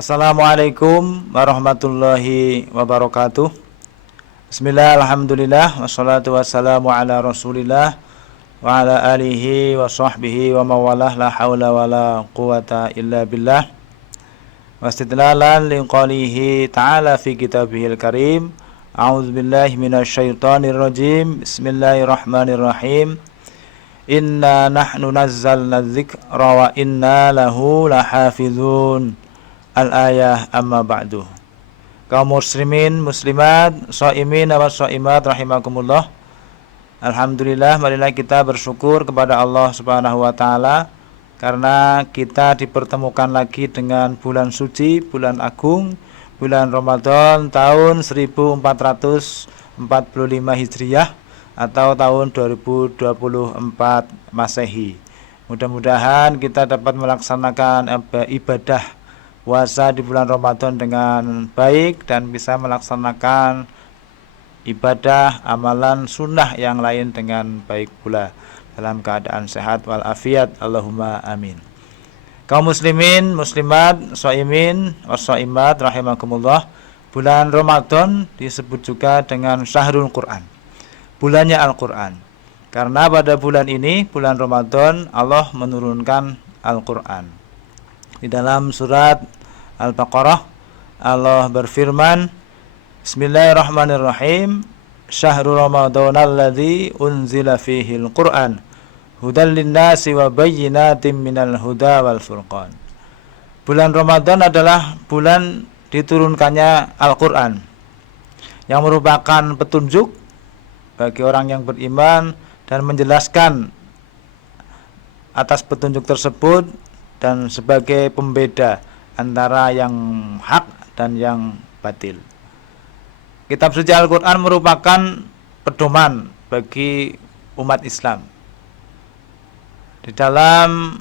Assalamualaikum warahmatullahi wabarakatuh. Bismillah, alhamdulillah, wassalatu wassalamu ala rasulillah wa ala alihi wa sahbihi wa mawalah, la hawla wa la quwata illa billah. Wastidlalan liqalihi ta'ala fi kitabihil karim. A'udzubillahi minasyaitonir rajim. Bismillahirrahmanirrahim. Inna nahnu nazzalna dzikra wa inna lahu lahafizun. Al-ayah amma ba'du. Kaum muslimin, muslimat, shaimin wa shaimat rahimakumullah. Alhamdulillah, marilah kita bersyukur kepada Allah Subhanahu wa taala karena kita dipertemukan lagi dengan bulan suci, bulan agung, bulan Ramadan tahun 1445 Hijriah atau tahun 2024 Masehi. Mudah-mudahan kita dapat melaksanakan ibadah puasa di bulan Ramadan dengan baik dan bisa melaksanakan ibadah amalan sunnah yang lain dengan baik pula dalam keadaan sehat walafiat. Allahumma amin. Kaum muslimin, muslimat, shaimin wassaimat rahimakumullah. Bulan Ramadan disebut juga dengan Syahrul Quran, bulannya Al-Quran, karena pada bulan ini, bulan Ramadan, Allah menurunkan Al-Quran. Di dalam surat Al-Baqarah Allah berfirman, Bismillahirrahmanirrahim. Syahrul Ramadhanal ladzi unzila fihil Qur'an hudal linnasi wa bayyinatin minal huda wal furqan. Bulan Ramadan adalah bulan diturunkannya Al-Qur'an yang merupakan petunjuk bagi orang yang beriman dan menjelaskan atas petunjuk tersebut dan sebagai pembeda antara yang hak dan yang batil. Kitab suci Al-Quran merupakan pedoman bagi umat Islam. Di dalam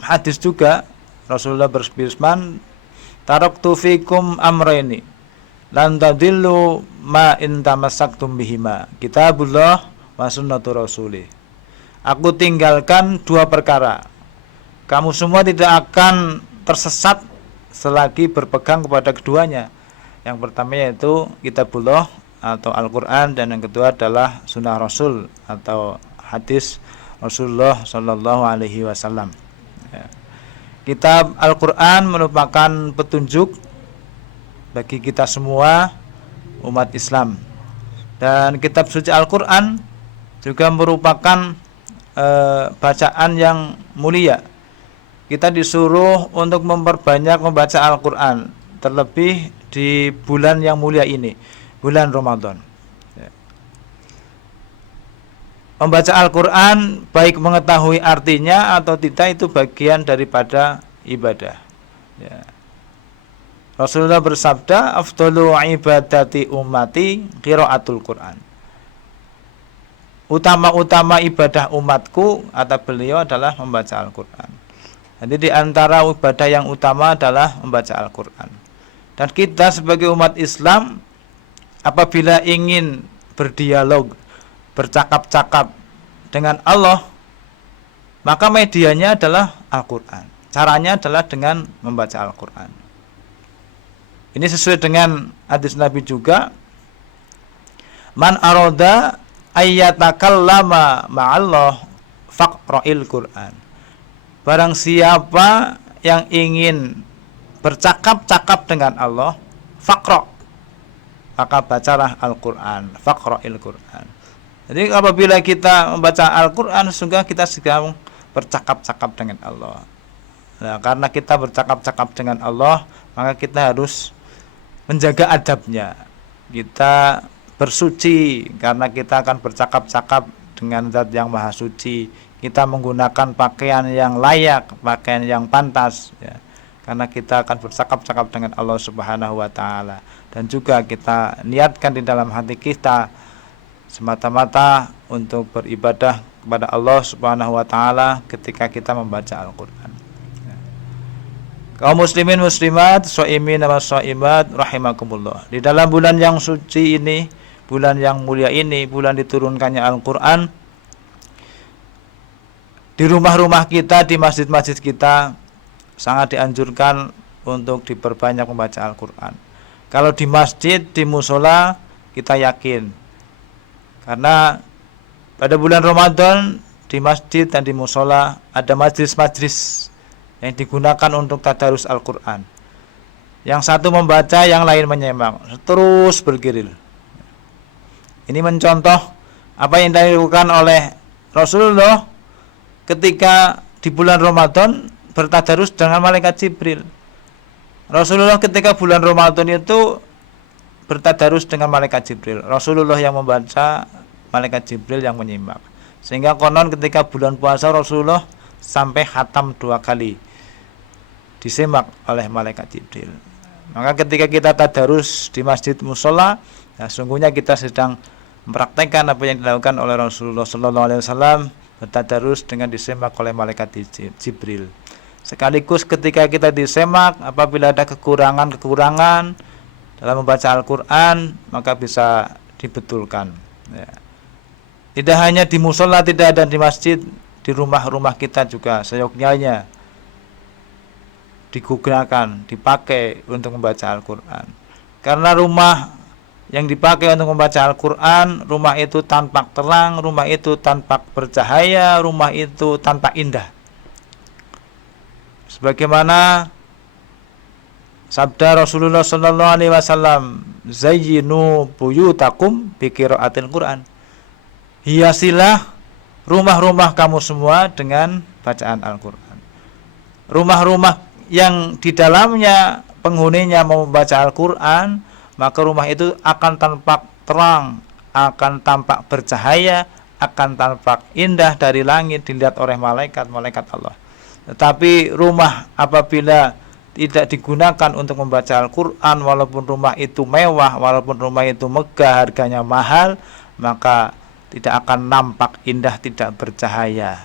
hadis juga Rasulullah berfirman, taraktu fikum amrayni lan tadillu ma in tamassaktum bihima, kitabullah wa sunnatu rasulih. Aku tinggalkan dua perkara, kamu semua tidak akan tersesat selagi berpegang kepada keduanya. Yang pertama yaitu kitabullah atau Al-Quran, dan yang kedua adalah sunnah Rasul atau hadis Rasulullah Sallallahu Alaihi Wasallam. Kitab Al-Quran merupakan petunjuk bagi kita semua umat Islam, dan kitab suci Al-Quran juga merupakan bacaan yang mulia. Kita disuruh untuk memperbanyak membaca Al-Quran, terlebih di bulan yang mulia ini, bulan Ramadan. Membaca Al-Quran, baik mengetahui artinya atau tidak, itu bagian daripada ibadah. Rasulullah bersabda, afdalu ibadati ummati qiraatul Quran. Utama-utama ibadah umatku, kata beliau, adalah membaca Al-Quran. Jadi di antara ibadah yang utama adalah membaca Al-Quran. Dan kita sebagai umat Islam, apabila ingin berdialog, bercakap-cakap dengan Allah, maka medianya adalah Al-Quran. Caranya adalah dengan membaca Al-Quran. Ini sesuai dengan hadis Nabi juga, man aroda ayyatakallama ma'allah faqra'il Quran. Barang siapa yang ingin bercakap-cakap dengan Allah, faqra', maka bacalah Al-Quran, faqra'il Quran. Jadi apabila kita membaca Al-Quran, sesungguhnya kita sedang bercakap-cakap dengan Allah. Nah, karena kita bercakap-cakap dengan Allah, maka kita harus menjaga adabnya. Kita bersuci karena kita akan bercakap-cakap dengan Zat yang Maha Suci. Kita menggunakan pakaian yang layak, pakaian yang pantas, ya, karena kita akan bercakap-cakap dengan Allah Subhanahu wa taala. Dan juga kita niatkan di dalam hati kita semata-mata untuk beribadah kepada Allah Subhanahu wa taala ketika kita membaca Al-Qur'an. Kaum muslimin muslimat, shaimin wa shaimat rahimakumullah. Di dalam bulan yang suci ini, bulan yang mulia ini, bulan diturunkannya Al-Qur'an, di rumah-rumah kita, di masjid-masjid kita, sangat dianjurkan untuk diperbanyak membaca Al-Quran. Kalau di masjid, di musola, kita yakin. Karena pada bulan Ramadan di masjid dan di musola ada majlis-majlis yang digunakan untuk tadarus Al-Quran. Yang satu membaca, yang lain menyimak, terus bergilir. Ini mencontoh apa yang dilakukan oleh Rasulullah ketika di bulan Ramadan bertadarus dengan malaikat Jibril. Rasulullah ketika bulan Ramadan itu bertadarus dengan malaikat Jibril. Rasulullah yang membaca, malaikat Jibril yang menyimak. Sehingga konon ketika bulan puasa Rasulullah sampai khatam 2 kali disemak oleh malaikat Jibril. Maka ketika kita tadarus di masjid musola, nah sungguhnya kita sedang mempraktekkan apa yang dilakukan oleh Rasulullah SAW, bertadarus dengan disemak oleh malaikat Jibril. Sekaligus ketika kita disemak, apabila ada kekurangan dalam membaca Al-Quran, maka bisa dibetulkan. Ya. Tidak hanya di musola, tidak ada di masjid, di rumah-rumah kita juga seyogyanya digunakan, dipakai untuk membaca Al-Quran. Karena rumah yang dipakai untuk membaca Al-Quran, rumah itu tampak terang, rumah itu tampak bercahaya, rumah itu tampak indah. Sebagaimana sabda Rasulullah SAW, zayyinu buyutakum biqiraatil Quran. Hiasilah rumah-rumah kamu semua dengan bacaan Al-Quran. Rumah-rumah yang di dalamnya penghuninya mau membaca Al-Quran, maka rumah itu akan tampak terang, akan tampak bercahaya, akan tampak indah dari langit dilihat oleh malaikat-malaikat Allah. Tetapi rumah apabila tidak digunakan untuk membaca Al-Quran, walaupun rumah itu mewah, walaupun rumah itu megah, harganya mahal, maka tidak akan nampak indah, tidak bercahaya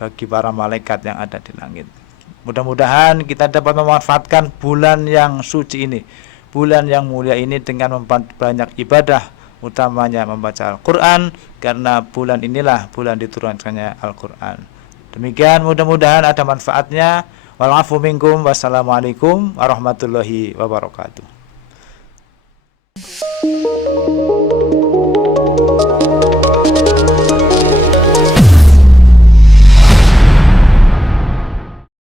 bagi para malaikat yang ada di langit. Mudah-mudahan kita dapat memanfaatkan bulan yang suci ini, bulan yang mulia ini dengan memperbanyak ibadah, utamanya membaca Al-Quran, karena bulan inilah bulan diturunkannya Al-Quran. Demikian, mudah-mudahan ada manfaatnya. Walafu minkum, wassalamualaikum warahmatullahi wabarakatuh.